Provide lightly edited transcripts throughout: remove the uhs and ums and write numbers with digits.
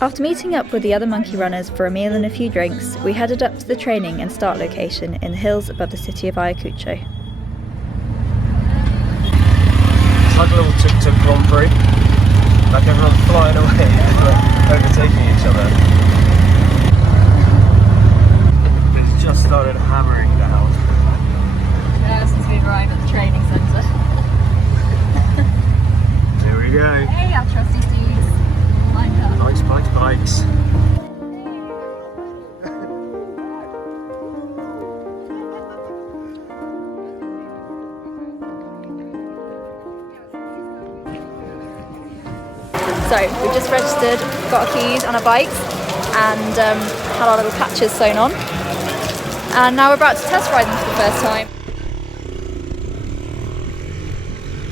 After meeting up with the other monkey runners for a meal and a few drinks, we headed up to the training and start location in the hills above the city of Ayacucho. It's like a little tuk-tuk Grand Prix. Like everyone's flying away, overtaking each other. It's just started hammering down. Yeah, since we've arrived at the training centre. Here we go. Hey, our trusty steeds. Lined up. Bikes. So we just registered, got our keys on our bikes and had our little patches sewn on. And now we're about to test ride them for the first time.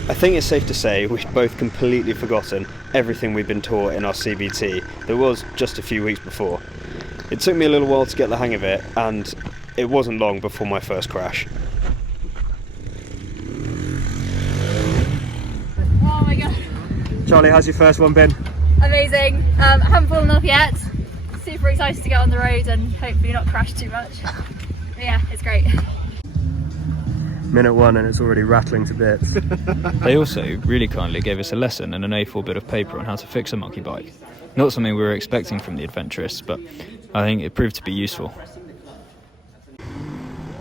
I think it's safe to say we've both completely forgotten everything we've been taught in our CBT that was just a few weeks before. It took me a little while to get the hang of it, and it wasn't long before my first crash. Oh my god. Charlie, how's your first one been? Amazing. I haven't fallen off yet. Super excited to get on the road and hopefully not crash too much. But yeah, it's great. Minute 1 and it's already rattling to bits. They also really kindly gave us a lesson and an A4 bit of paper on how to fix a monkey bike. Not something we were expecting from the adventurists, but I think it proved to be useful.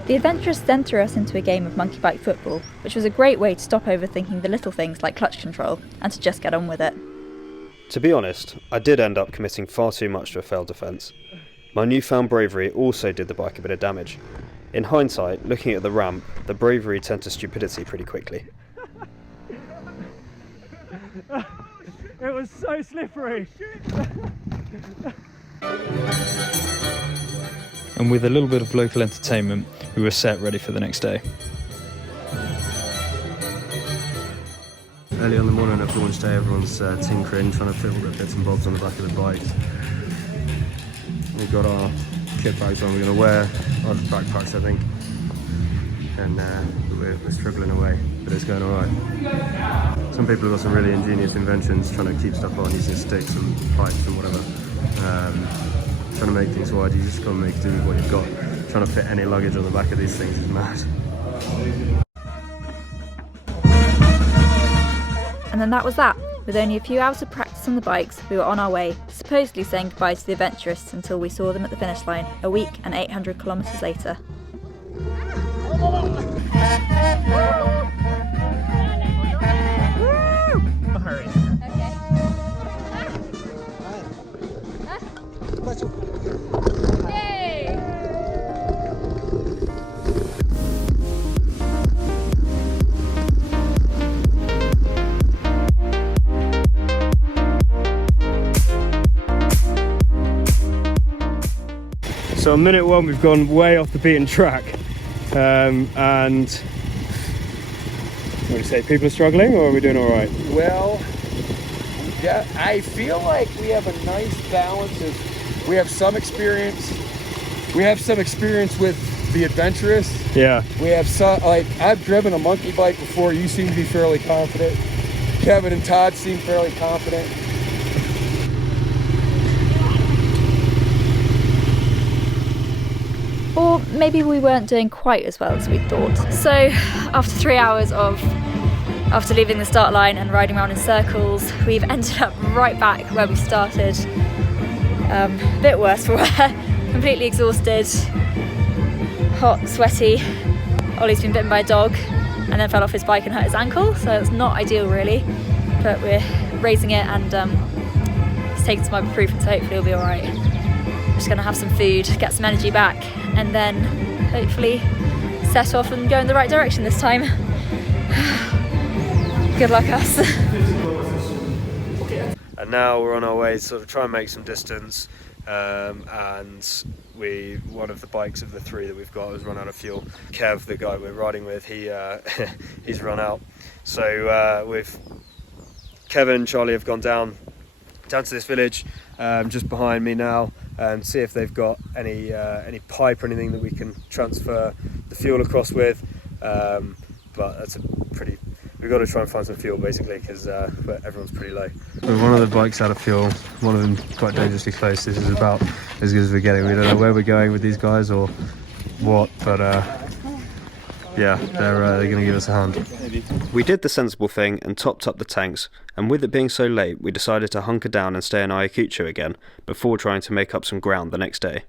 The adventurers then threw us into a game of monkey bike football, which was a great way to stop overthinking the little things like clutch control and to just get on with it. To be honest, I did end up committing far too much to a failed defence. My newfound bravery also did the bike a bit of damage. In hindsight, looking at the ramp, the bravery turned to stupidity pretty quickly. It was so slippery. And with a little bit of local entertainment, we were set ready for the next day. Early on the morning of launch day, everyone's tinkering, trying to fit all the bits and bobs on the back of the bikes. We've got our kit bags on, we're going to wear our backpacks, I think. And we're struggling away, but it's going alright. Some people have got some really ingenious inventions, trying to keep stuff on using sticks and pipes and whatever. Trying to make things wide, you just got to make do with what you've got. Trying to fit any luggage on the back of these things is mad. And then that was that. With only a few hours of practice on the bikes, we were on our way, supposedly saying goodbye to the adventurists until we saw them at the finish line, a week and 800 kilometres later. So on minute 1 we've gone way off the beaten track, and what do you say, people are struggling or are we doing alright? Well, yeah, I feel like we have a nice balance of, we have some experience with the adventurous. Yeah. We have some, like, I've driven a monkey bike before, you seem to be fairly confident. Kevin and Todd seem fairly confident. Or maybe we weren't doing quite as well as we thought. So after 3 hours after leaving the start line and riding around in circles, we've ended up right back where we started. A bit worse for wear, completely exhausted, hot, sweaty. Ollie's been bitten by a dog and then fell off his bike and hurt his ankle, so it's not ideal really, but we're raising it and it's taken some ibuprofen, so hopefully it'll be alright. Just gonna have some food, get some energy back, and then hopefully set off and go in the right direction this time. Good luck us. And now we're on our way to sort of try and make some distance, and one of the bikes of the 3 that we've got has run out of fuel. Kev, the guy we're riding with, he's run out. So Kevin and Charlie have gone down down to this village just behind me now and see if they've got any pipe or anything that we can transfer the fuel across with. But that's we've got to try and find some fuel basically because everyone's pretty low. One of the bikes out of fuel, one of them quite dangerously close. This is about as good as we're getting. We don't know where we're going with these guys or what, but yeah, they're going to give us a hand. We did the sensible thing and topped up the tanks, and with it being so late, we decided to hunker down and stay in Ayacucho again before trying to make up some ground the next day.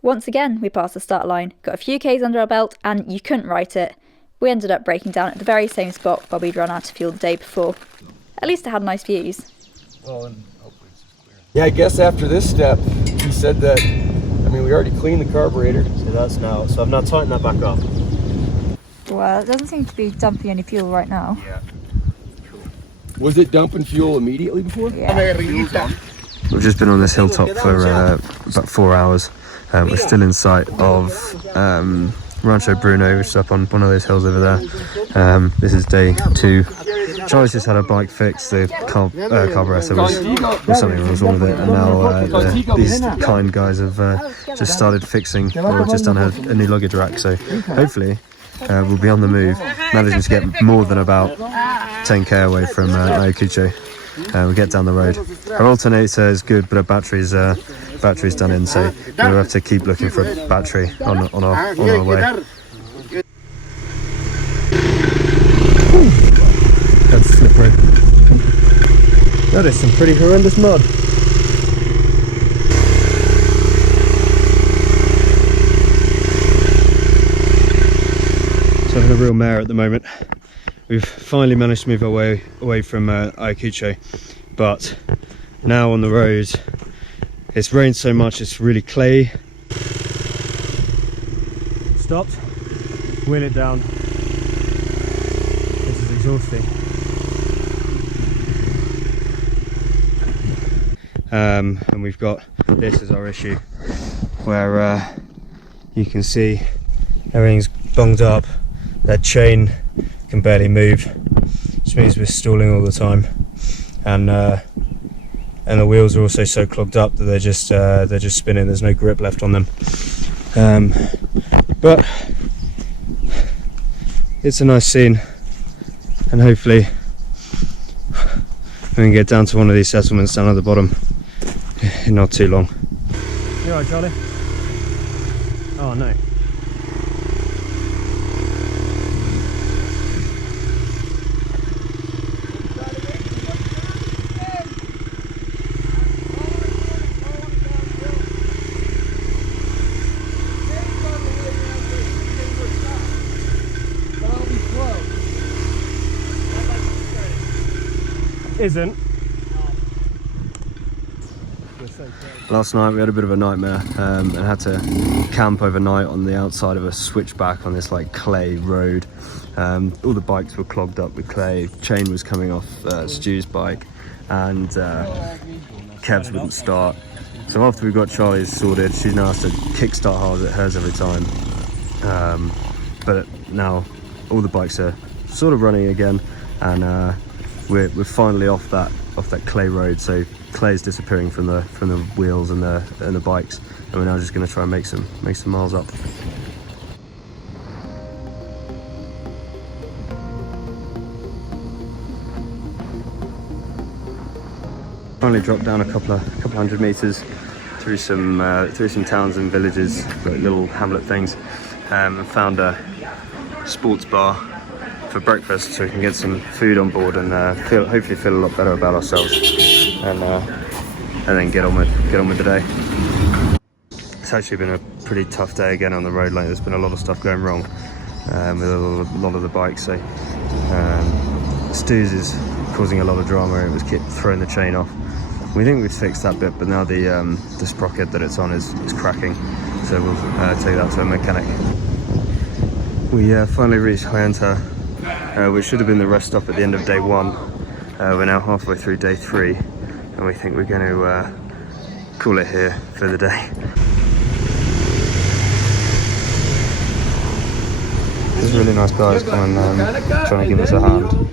Once again, we passed the start line, got a few Ks under our belt, and you couldn't write it. We ended up breaking down at the very same spot where we'd run out of fuel the day before. At least it had nice views. Yeah, I guess after this step, he said that, I mean, we already cleaned the carburetor. So I've now tightened that back up. Well, it doesn't seem to be dumping any fuel right now. Yeah. Was it dumping fuel immediately before? Yeah. We've just been on this hilltop for about 4 hours. We're still in sight of Rancho Bruno, which is up on one of those hills over there. This is day 2. Charlie's just had a bike fixed. The carburetor was something was wrong with it, and now these kind guys have just started fixing, or just done a new luggage rack. So hopefully we'll be on the move, managing to get more than about 10k away from Ayacucho. We'll get down the road. Our alternator is good, but our battery's done in, so we'll have to keep looking for a battery on our way. That's slippery. That is some pretty horrendous mud. So having a real mare at the moment. We've finally managed to move our way away from Ayacucho, but now on the road it's rained so much it's really clay. Stopped, wheel it down. This is exhausting. And we've got this as our issue, where you can see everything's bunged up. That chain can barely move, which means we're stalling all the time, and the wheels are also so clogged up that they're just spinning. There's no grip left on them, but it's a nice scene, and hopefully we can get down to one of these settlements down at the bottom in not too long. You alright, Charlie? Oh no. Isn't. Last night we had a bit of a nightmare and had to camp overnight on the outside of a switchback on this like clay road. All the bikes were clogged up with clay, chain was coming off Stu's bike, and Kev's wouldn't start. So after we got Charlie's sorted, she's now has to kickstart hard at hers every time. But now all the bikes are sort of running again, and we're finally off that clay road, so clay's disappearing from the wheels and the bikes, and we're now just going to try and make some miles up. Finally dropped down a couple hundred meters through some towns and villages, like little hamlet things, and found a sports bar for breakfast, so we can get some food on board and hopefully feel a lot better about ourselves, and then get on with the day. It's actually been a pretty tough day again on the road. Like, there's been a lot of stuff going wrong with a lot of the bikes. So Stu's is causing a lot of drama. It was throwing the chain off. We think we've fixed that bit, but now the sprocket that it's on is cracking. So we'll take that to a mechanic. We finally reached Hyanta, which should have been the rest stop at the end of day 1. We're now halfway through day 3, and we think we're going to call it here for the day. This really nice guy is coming, trying to give us a hand.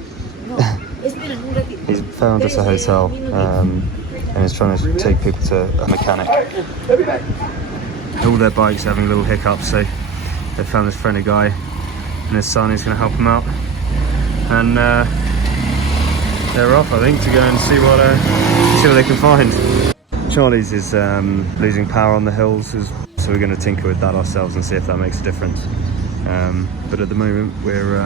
He's found us a hotel, and he's trying to take people to a mechanic. All their bikes are having little hiccups, so they found this friendly guy and his son who's going to help them out. And they're off, I think, to go and see what they can find. Charlie's is losing power on the hills, so we're going to tinker with that ourselves and see if that makes a difference. But at the moment we're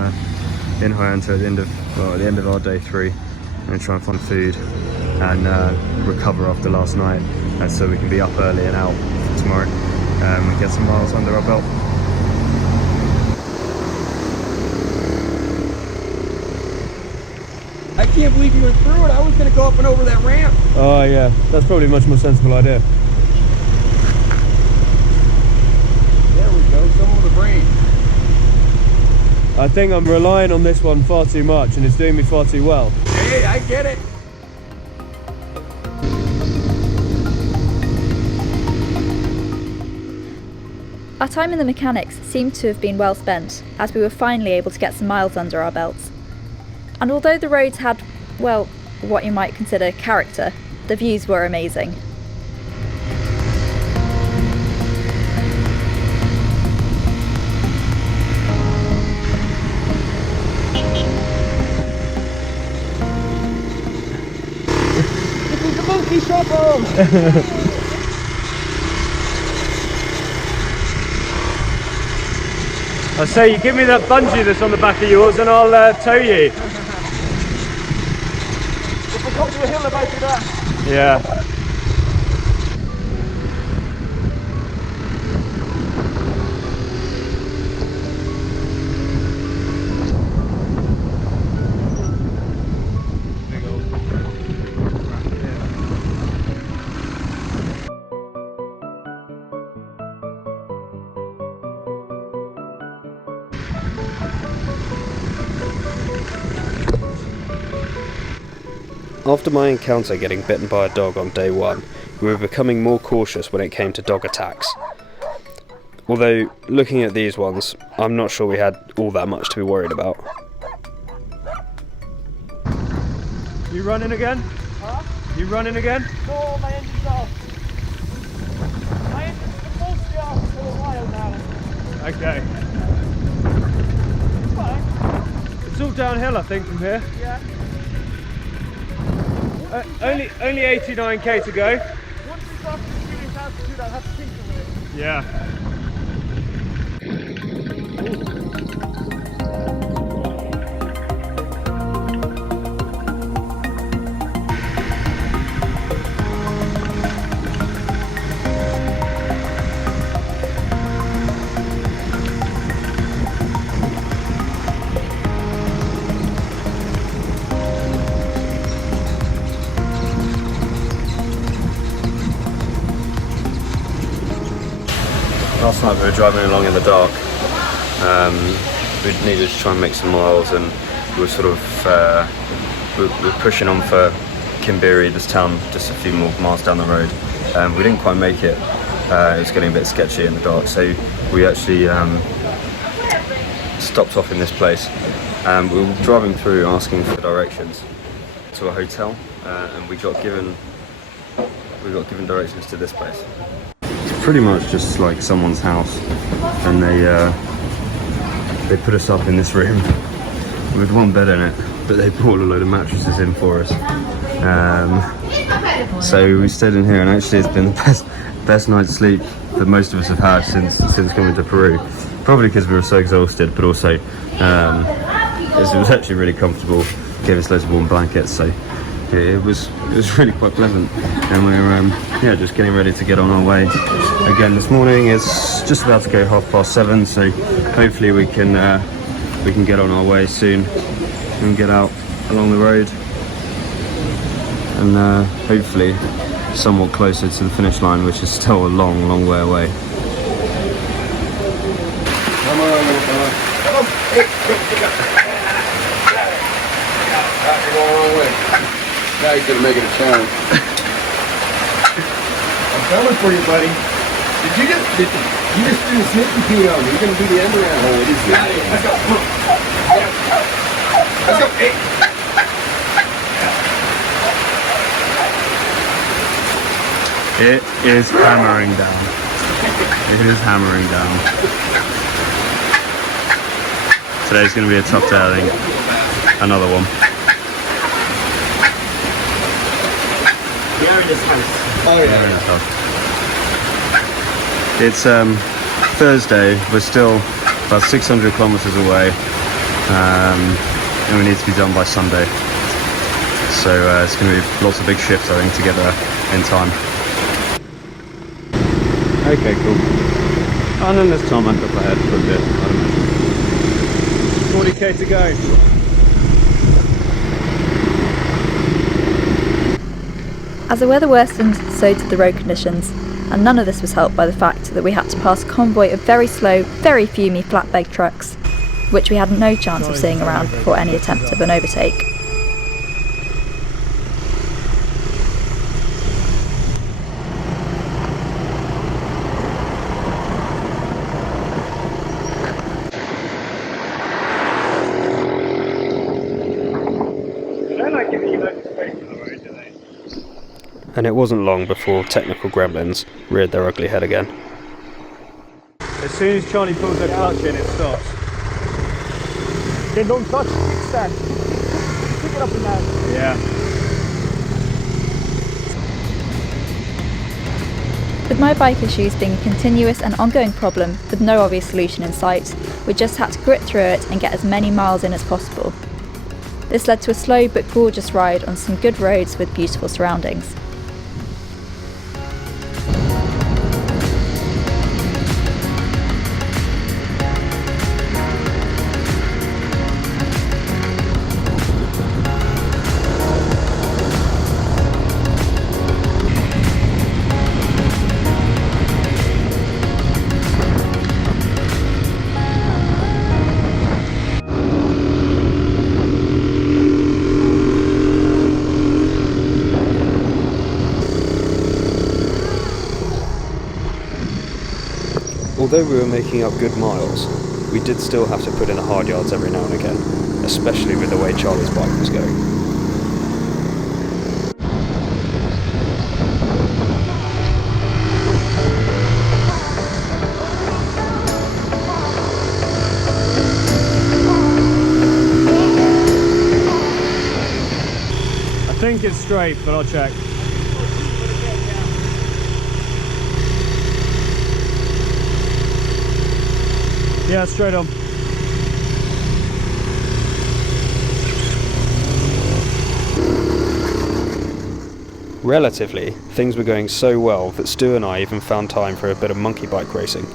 in Huayanta at the end of our day 3. We're going to try and find food and recover after last night, so we can be up early and out for tomorrow and get some miles under our belt. I can't believe you went through it. I was going to go up and over that ramp. Oh yeah, that's probably a much more sensible idea. There we go, some of the brain. I think I'm relying on this one far too much and it's doing me far too well. Hey, I get it. Our time in the mechanics seemed to have been well spent, as we were finally able to get some miles under our belts. And although the roads had, well, what you might consider character, the views were amazing. This is the monkey shuffle. I say, you give me that bungee that's on the back of yours and I'll tow you. If we come to a hill, if I do that. Yeah. After my encounter getting bitten by a dog on day 1, we were becoming more cautious when it came to dog attacks. Although, looking at these ones, I'm not sure we had all that much to be worried about. You running again? Huh? You running again? No, my engine's off. My engine's been mostly off for a while now. Okay. It's fine. It's all downhill, I think, from here. Yeah. Only 89k to go. Once we stop the experienced altitude, I'll have to tinker with it. Yeah. Last night we were driving along in the dark. We needed to try and make some miles, and we were sort of we were pushing on for Kimbiri, this town just a few more miles down the road. We didn't quite make it. It was getting a bit sketchy in the dark, so we actually stopped off in this place. We were driving through asking for directions to a hotel, and we got given directions to this place. Pretty much just like someone's house, and they put us up in this room with one bed in it, but they brought a load of mattresses in for us. So we stayed in here, and actually it's been the best night's sleep that most of us have had since coming to Peru. Probably because we were so exhausted, but also it was actually really comfortable. Gave us loads of warm blankets, so it was really quite pleasant. And we're just getting ready to get on our way again this morning. It's just about to go 7:30, so hopefully we can get on our way soon and get out along the road, and hopefully somewhat closer to the finish line, which is still a long way away. Come on, little fella. Come on. Hey, go. You're going the wrong way. Now he's gonna make it a challenge. I'm coming for you, buddy. You just didn't sneaky pee on me. You're gonna do the end around hole. Let's go. Come on. Let's go. Hey. It is hammering down. It is hammering down. Today's going to be a tough day, I think. Another one. We're in this house. Oh We're in yeah. this house. It's Thursday. We're still about 600 kilometers away, and we need to be done by Sunday. So it's going to be lots of big shifts, I think, to get there in time. Okay, cool. And then there's tarmac up ahead for a bit, I'd imagine. 40k to go. As the weather worsened, so did the road conditions, and none of this was helped by the fact that we had to pass a convoy of very slow, very fumey flatbed trucks, which we had no chance of seeing around before any attempt of an overtake. And it wasn't long before technical gremlins reared their ugly head again. As soon as Charlie pulls her clutch in, it stops. Then don't touch the kickstand. Pick it up in that. Yeah. With my bike issues being a continuous and ongoing problem with no obvious solution in sight, we just had to grit through it and get as many miles in as possible. This led to a slow but gorgeous ride on some good roads with beautiful surroundings. Although we were making up good miles, we did still have to put in the hard yards every now and again, especially with the way Charlie's bike was going. I think it's straight, but I'll check. Yeah, straight on. Relatively, things were going so well that Stu and I even found time for a bit of monkey bike racing.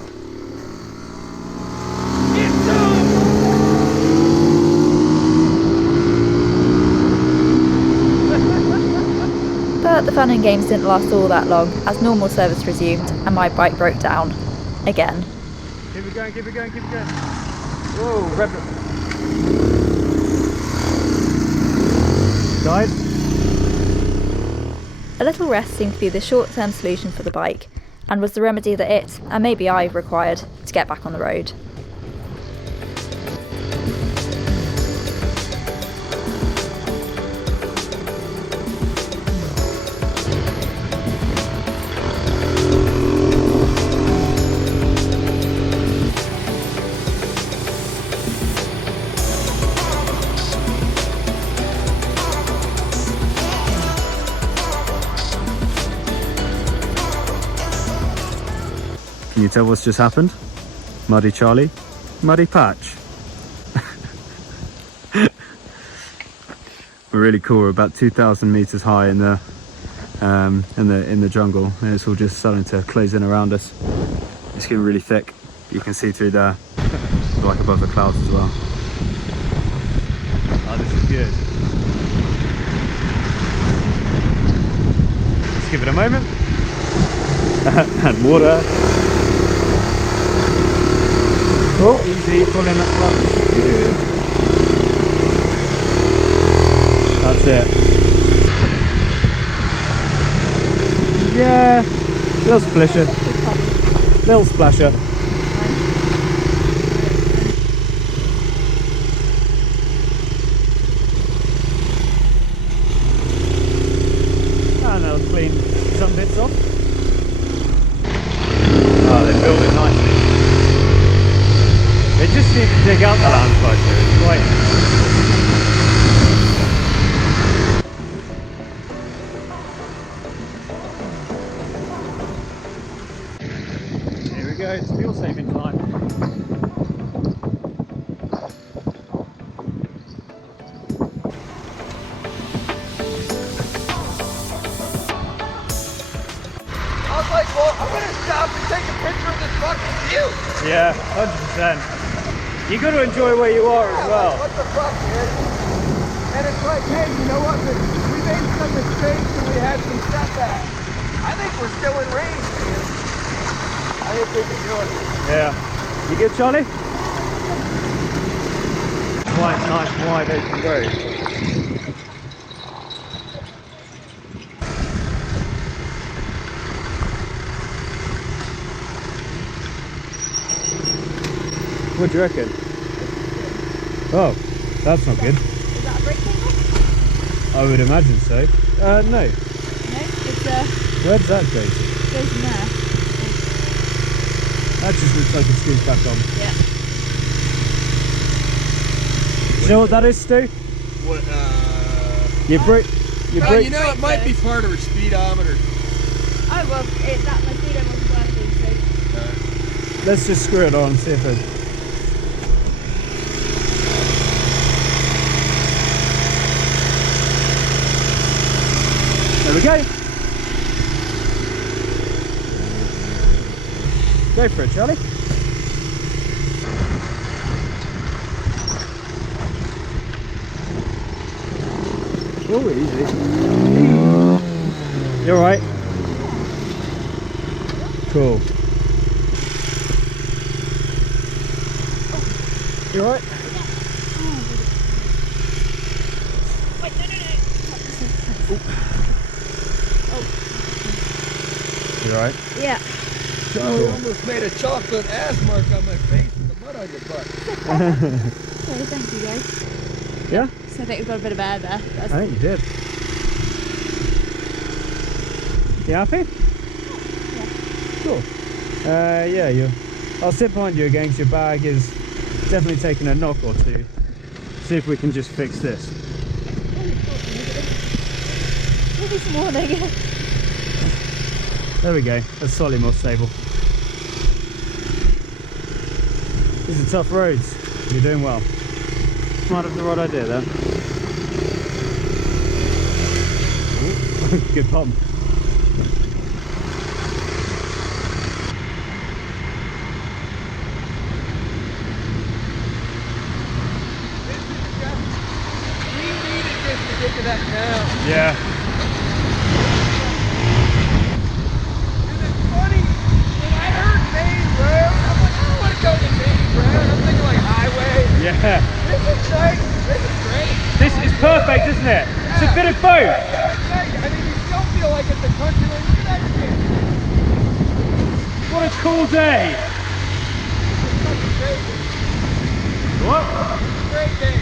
But the fun and games didn't last all that long, as normal service resumed and my bike broke down. Again. Keep it going, keep it going, keep it going. Whoa, rev it. Guys? A little rest seemed to be the short-term solution for the bike, and was the remedy that it, and maybe I, required to get back on the road. Can you tell what's just happened? Muddy Charlie, muddy patch. We're really cool. We're about 2,000 meters high in the jungle, and it's all just starting to close in around us. It's getting really thick. You can see through there, like above the clouds as well. Oh, this is good. Let's give it a moment. And water. Oh, easy, pull in that clutch. Good. That's it. Yeah, little splasher. Little splasher. And I'll clean some bits off. dig up the landslide here. It's quite. Here we go, it's fuel saving time. I was like, well, I'm gonna stop and take a picture of this fucking view. Yeah, 100%. You got to enjoy where you are as well. What the fuck, man? And it's like, hey, you know what? We made some mistakes and we had some setbacks. I think we're still in range, man. I think we can do it. Yeah. You good, Charlie? Quite nice wide open road. What do you reckon? Oh, that's not good. Is that a brake cable? I would imagine so. No. No, it's Where does that go to? goes in there. That just looks like it screws back on. Yeah. Do you know what that is, Stu? What, Your brake. Your brake. you know, it might be part of her speedometer. Oh well, my speedo wasn't working, so. Let's just screw it on and see if it. There we go. Go for it, Charlie. Oh, easy. You alright? Cool. You alright? Wait, no. You alright? Yeah. Charlie almost made a chocolate ass mark on my face with the mud on your butt. Okay, thank you guys. Yeah? So I think we've got a bit of air there. I think you did. You happy? Yeah. Cool. Yeah, I'll sit behind you again because your bag is definitely taking a knock or two. See if we can just fix this. This morning. There we go. That's slightly more stable. These are tough roads. You're doing well. Might have the right idea there. Ooh, good pump. We needed this to get to that town. Yeah. And it's funny, when I heard main road, I'm like, I don't want to go to main road. I'm thinking like highway. Yeah. This is nice. This is great. This is perfect, isn't it? It's a bit of both. Yeah, it's nice. I mean, you still feel like it's a country road. Look at that shit. What a cool day. It's fucking crazy. What? Great day.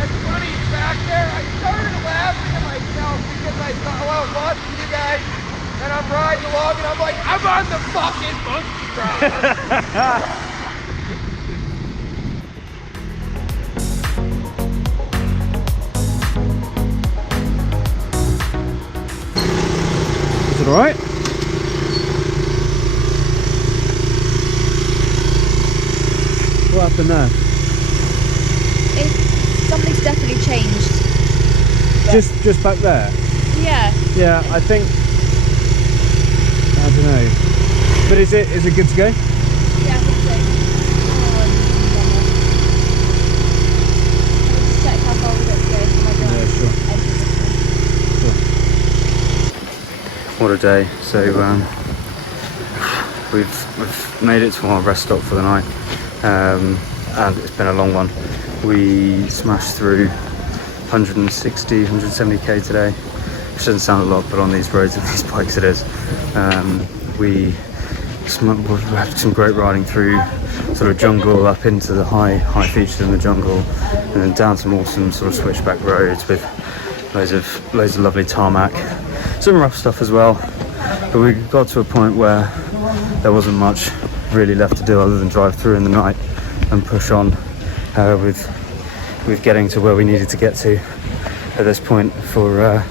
It's funny, back there, I started laughing at myself because I thought, well, I was watching you guys, and I'm riding along, and I'm like, I'm on the fucking monkey ride. Is it alright? What happened there? Something's definitely changed. Just back there? Yeah. Yeah, I think. I don't know. But is it good to go? Yeah, I think so. I'll just check how far we got to go for my drive. Yeah, sure. What a day. So we've made it to our rest stop for the night, and it's been a long one. We smashed through 160, 170k today, which doesn't sound a lot, but on these roads and these bikes it is. We had some great riding through sort of jungle up into the high features in the jungle, and then down some awesome sort of switchback roads with loads of lovely tarmac, some rough stuff as well. But we got to a point where there wasn't much really left to do other than drive through in the night and push on with getting to where we needed to get to at this point for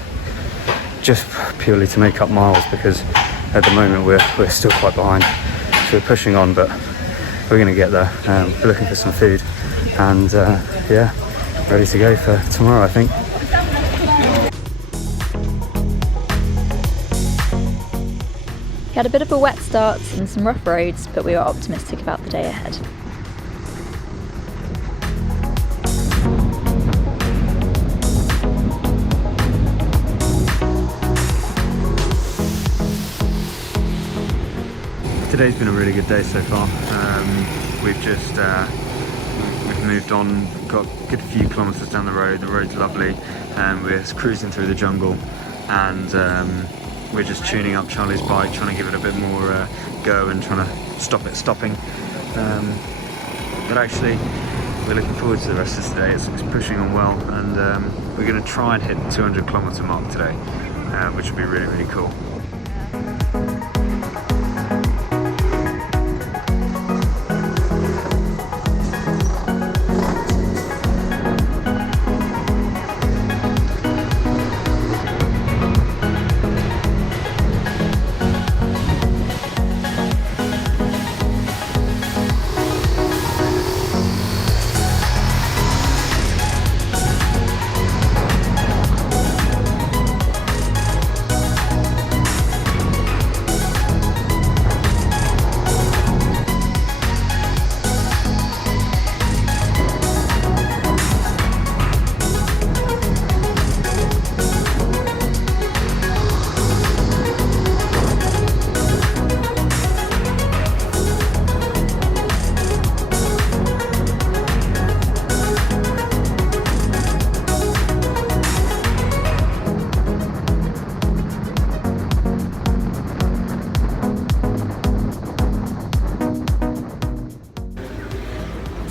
just purely to make up miles, because at the moment we're still quite behind. So we're pushing on, but we're going to get there. We're looking for some food, and yeah, ready to go for tomorrow, I think. We had a bit of a wet start and some rough roads, but we were optimistic about the day ahead. Today's been a really good day so far. We've just we've moved on, got a good few kilometres down the road. The road's lovely, and we're cruising through the jungle, and we're just tuning up Charlie's bike, trying to give it a bit more go and trying to stop it stopping. But actually, we're looking forward to the rest of today. It's pushing on well, and we're going to try and hit the 200 kilometre mark today, which would be really, really cool.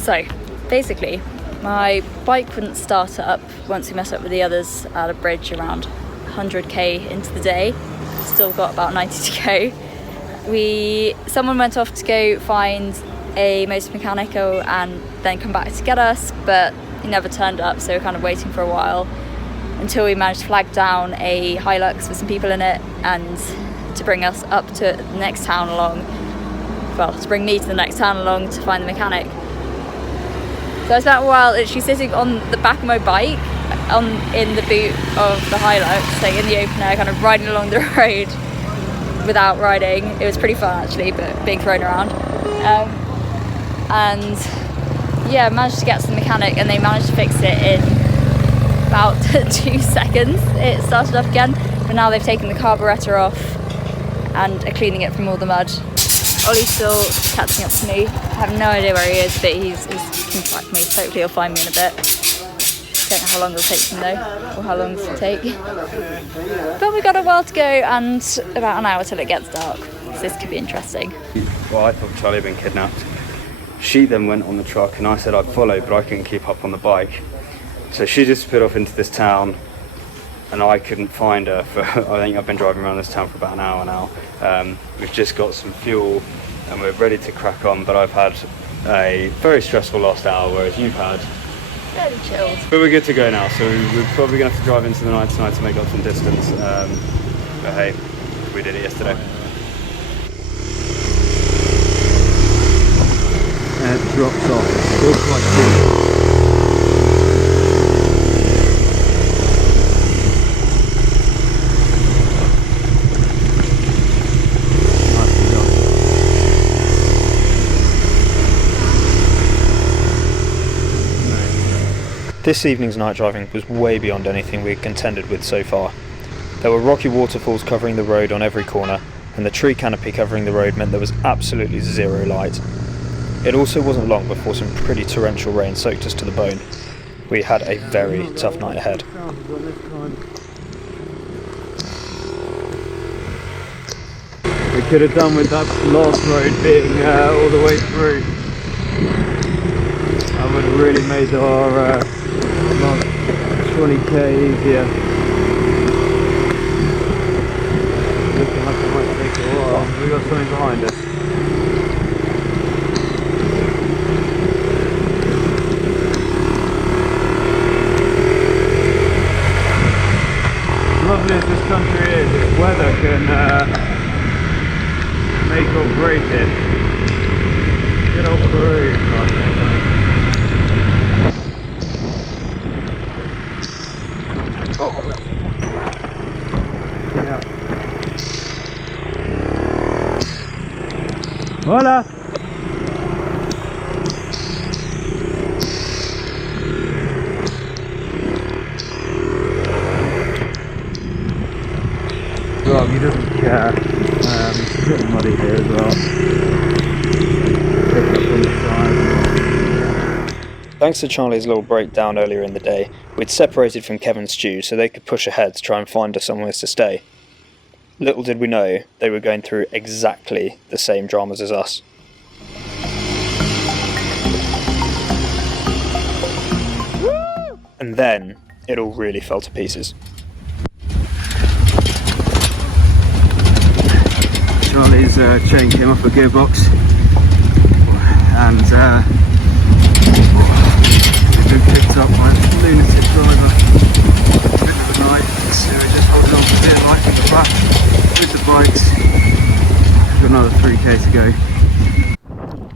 So basically, my bike wouldn't start up once we met up with the others at a bridge around 100k into the day. Still got about 90 to go. Someone went off to go find a motor mechanic and then come back to get us, but he never turned up, so we're kind of waiting for a while until we managed to flag down a Hilux with some people in it and to bring us up to the next town along. Well, to bring me to the next town along to find the mechanic. So I spent a while literally sitting on the back of my bike in the boot of the Hilux, like in the open air, kind of riding along the road without riding. It was pretty fun actually, but being thrown around. And yeah, managed to get to the mechanic, and they managed to fix it in about 2 seconds. It started up again, but now they've taken the carburettor off and are cleaning it from all the mud. Ollie's still catching up to me. I have no idea where he is, but he's coming back to me, so hopefully he'll find me in a bit. Don't know how long it'll take him though, or how long this will take. But we've got a while to go and about an hour till it gets dark, so this could be interesting. Well, I thought Charlie had been kidnapped. She then went on the truck, and I said I'd follow, but I couldn't keep up on the bike. So she disappeared off into this town, and I couldn't find her for, I think I've been driving around this town for about an hour now. We've just got some fuel and we're ready to crack on, but I've had a very stressful last hour, whereas you've had Fairly chilled. But we're good to go now, so we're probably going to have to drive into the night tonight to make up some distance. But hey, we did it yesterday. It drops off. It's still quite cool. This evening's night driving was way beyond anything we had contended with so far. There were rocky waterfalls covering the road on every corner, and the tree canopy covering the road meant there was absolutely zero light. It also wasn't long before some pretty torrential rain soaked us to the bone. We had a very tough night ahead. We could have done with that last road being all the way through. That would have really made our last 20k easier. Looking like it might take a while. We got something behind us. make or break it. Good old Peru. Hola! Well, he doesn't care. It's a bit muddy here as well. Pick up on the side. Thanks to Charlie's little breakdown earlier in the day, we'd separated from Kevin and Stu so they could push ahead to try and find us somewhere to stay. Little did we know they were going through exactly the same dramas as us. And then it all really fell to pieces. Charlie's chain came off a gearbox, and we've been picked up by a lunatic driver in the middle of the night, so we're just holding on to the light at the back with the bikes. We've got another 3k to go.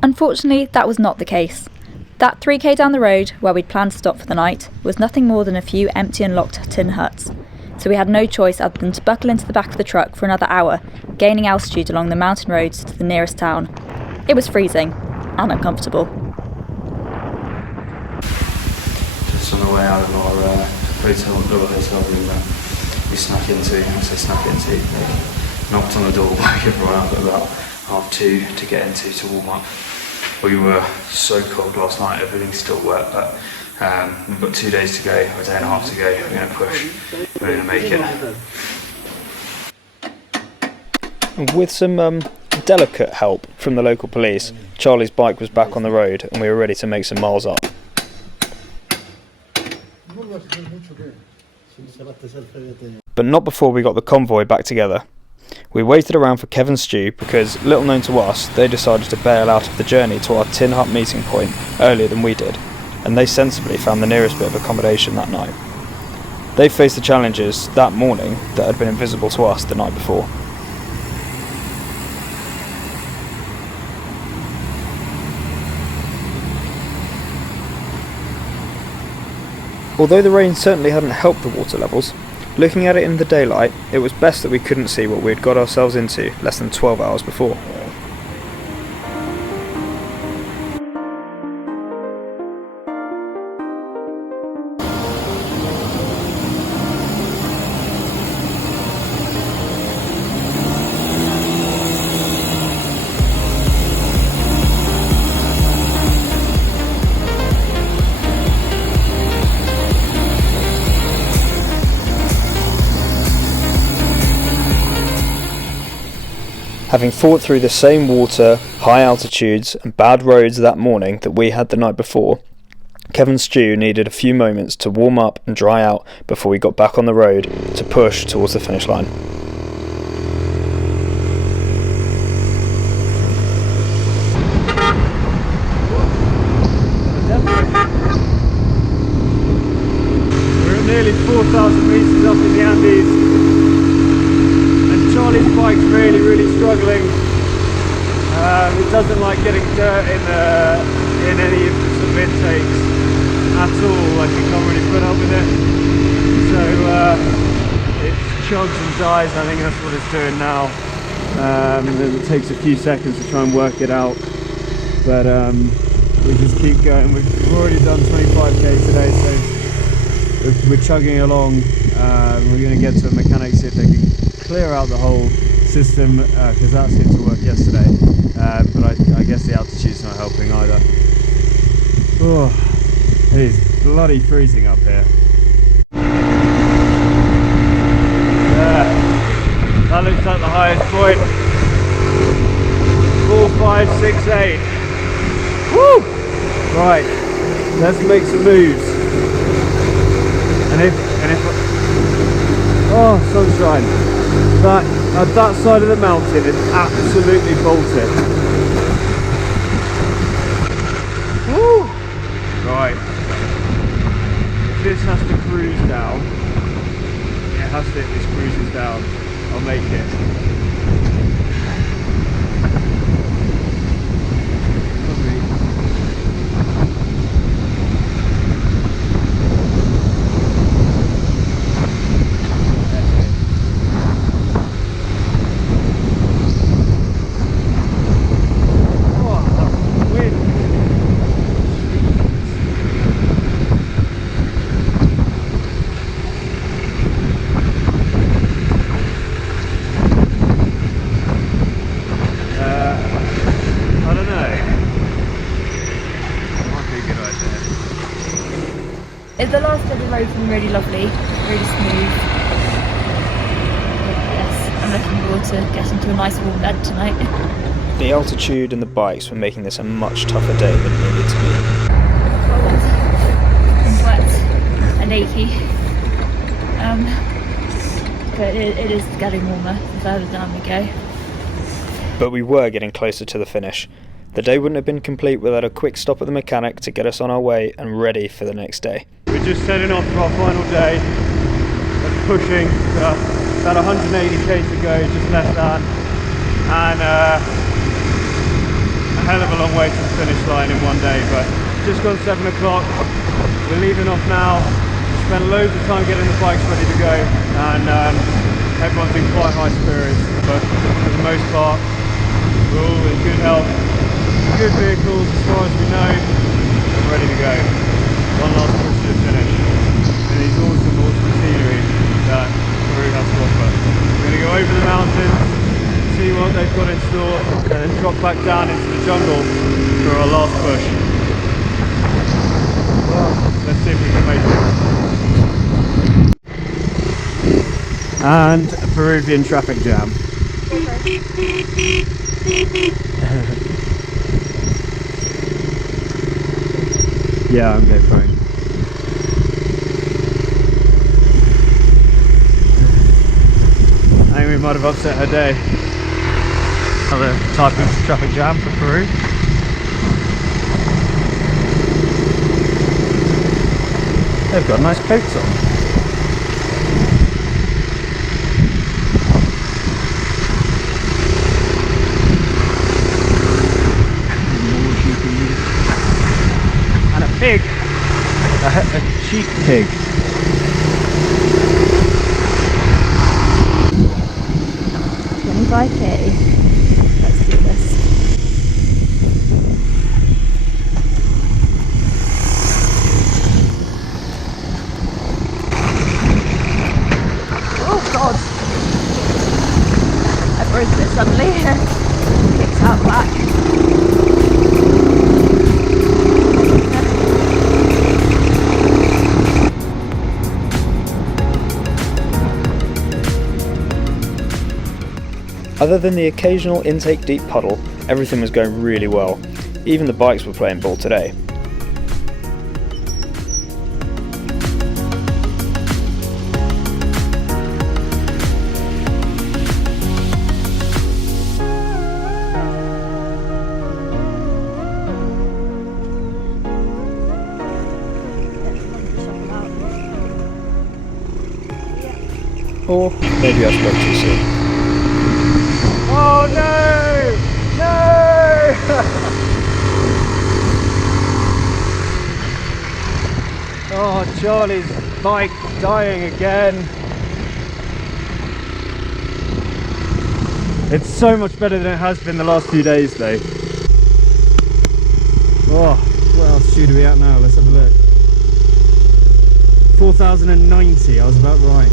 Unfortunately, that was not the case. That 3k down the road, where we'd planned to stop for the night, was nothing more than a few empty and locked tin huts. So we had no choice other than to buckle into the back of the truck for another hour, gaining altitude along the mountain roads to the nearest town. It was freezing and uncomfortable. Just on the way out of our little hotel room that we snuck into, knocked on the door, woke everyone up at about 2:30 to get into to warm up. We were so cold last night, everything's still wet, but we've got 2 days to go, or a day and a half to go. We're going to push, we're going to make it. With some delicate help from the local police, Charlie's bike was back on the road and we were ready to make some miles up. But not before we got the convoy back together. We waited around for Kevin and Stu because, little known to us, they decided to bail out of the journey to our tin hut meeting point earlier than we did, and they sensibly found the nearest bit of accommodation that night. They faced the challenges that morning that had been invisible to us the night before. Although the rain certainly hadn't helped the water levels, looking at it in the daylight, it was best that we couldn't see what we had got ourselves into less than 12 hours before. Having fought through the same water, high altitudes and bad roads that morning that we had the night before, Kevin and Stu needed a few moments to warm up and dry out before we got back on the road to push towards the finish line. We're at nearly 4,000 metres up in the Andes. Charlie's bike's really struggling. It doesn't like getting dirt in any of the sort of intakes at all. Like, you can't really put up with it. So it chugs and dies. I think that's what it's doing now. And then it takes a few seconds to try and work it out. But we just keep going. We've already done 25k today, so we're chugging along. We're going to get to a mechanic, see if they can clear out the whole system, because that seemed to work yesterday, but I guess the altitude's not helping either. Oh, it is bloody freezing up here. Yeah, that looks like the highest point. 4, 5, 6, 8. Woo! Right, let's make some moves. And if oh, sunshine. That side of the mountain is absolutely bolted. Woo! Right. If this has to cruise down, it has to, if this cruises down, I'll make it. the last bit of the road's been really lovely, really smooth. Yes, I'm looking forward to getting to a nice warm bed tonight. The altitude and the bikes were making this a much tougher day than it needed to be. Cold and wet and achy. But it is getting warmer the further down we go. But we were getting closer to the finish. The day wouldn't have been complete without a quick stop at the mechanic to get us on our way and ready for the next day. We're just heading off for our final day of pushing. About 180k to go, just less than. And a hell of a long way to the finish line in one day, but just gone 7 o'clock. We're leaving off now. Spent loads of time getting the bikes ready to go, and everyone's in quite high spirits, but for the most part we're all in good health, good vehicles as far as we know, and ready to go. One last push to the finish and these awesome scenery that Peru has to offer. We're going to go over the mountains, see what they've got in store, and then drop back down into the jungle for our last push. Well, let's see if we can make it. And a Peruvian traffic jam. Yeah, I'm GoProing. I think we might have upset her day. Another type of traffic jam for Peru. They've got nice coats on. Pig, a cheap pig. 25k. Let's do this. Oh god! I broke it suddenly. Kicked out back. Other than the occasional intake deep puddle, everything was going really well. Even the bikes were playing ball today. Or maybe I spoke too soon. Oh no! No! Oh, Charlie's bike dying again. It's so much better than it has been the last few days though. Oh, what altitude are we at now? Let's have a look. 4,090, I was about right.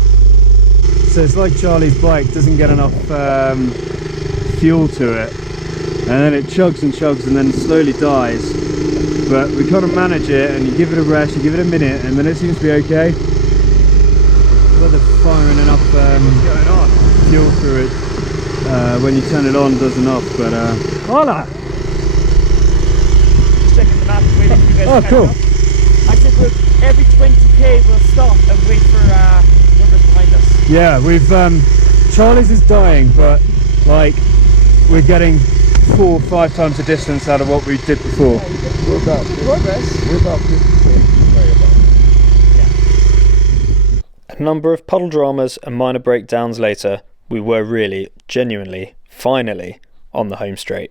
So it's like Charlie's bike doesn't get enough fuel to it, and then it chugs and then slowly dies, but we kind of manage it, and you give it a rest, you give it a minute, and then it seems to be okay. Whether firing enough fuel through it when you turn it on does enough, but hola! Just checking the map and waiting for you guys Oh, to cool. catch up. I said every 20k we'll stop and wait for whoever's behind us. Yeah, we've Charlie's is dying, but like we're getting 4 or 5 times the distance out of what we did before. We're about progress. We're about A number of puddle dramas and minor breakdowns later, we were really, genuinely, finally on the home straight.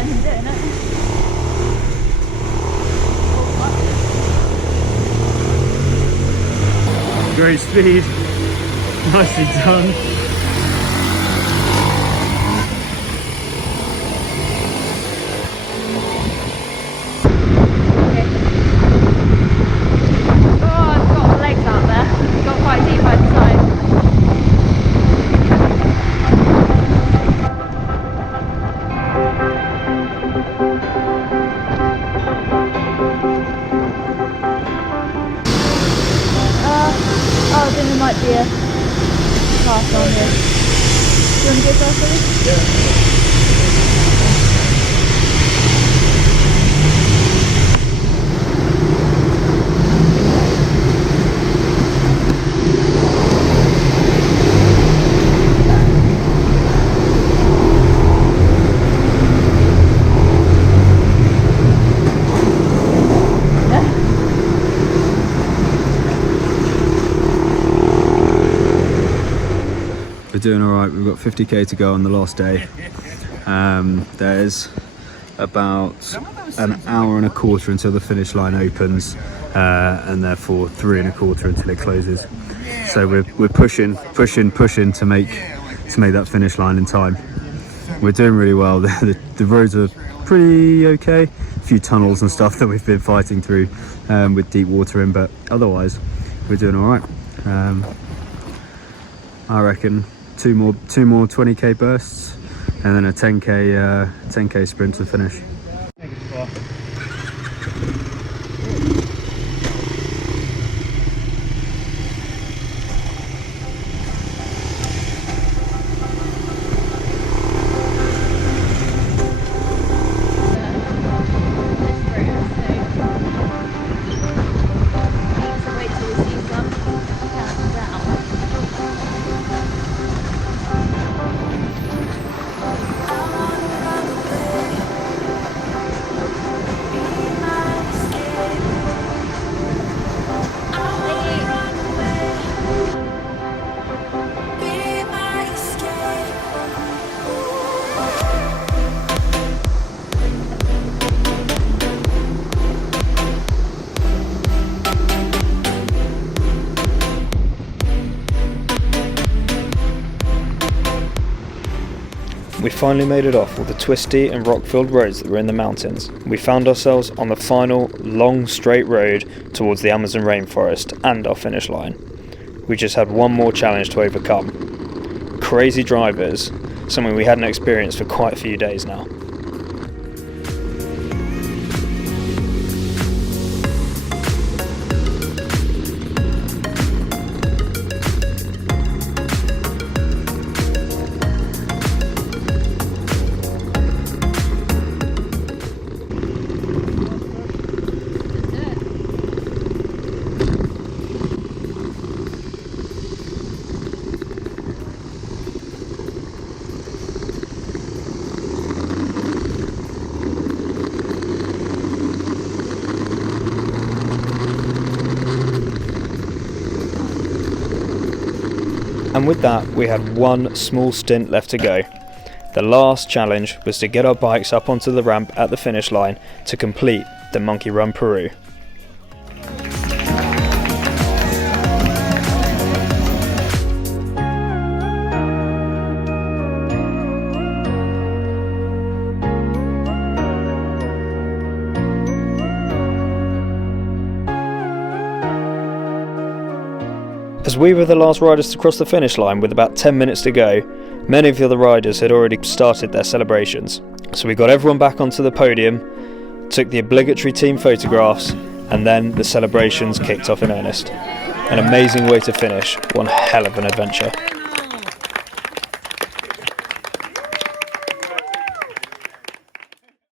I'm doing it. great speed. Nicely done. Oh, I've got my legs out there. Got quite deep by the side. I think there might be a path on here. Do you want to go first, Ollie? Yeah. We're doing all right. We've got 50k to go on the last day. There's about an hour and a quarter until the finish line opens, and therefore 3 and a quarter until it closes. So we're pushing to make that finish line in time. We're doing really well. The roads are pretty okay. A few tunnels and stuff that we've been fighting through with deep water in, but otherwise we're doing all right. I reckon two more 20k bursts and then a 10k sprint to finish. We finally made it off all the twisty and rock-filled roads that were in the mountains. We found ourselves on the final long straight road towards the Amazon rainforest and our finish line. We just had one more challenge to overcome. Crazy drivers, something we hadn't experienced for quite a few days now. And with that, we had one small stint left to go. The last challenge was to get our bikes up onto the ramp at the finish line to complete the Monkey Run Peru. As we were the last riders to cross the finish line with about 10 minutes to go, many of the other riders had already started their celebrations. So we got everyone back onto the podium, took the obligatory team photographs, and then the celebrations kicked off in earnest. An amazing way to finish one hell of an adventure.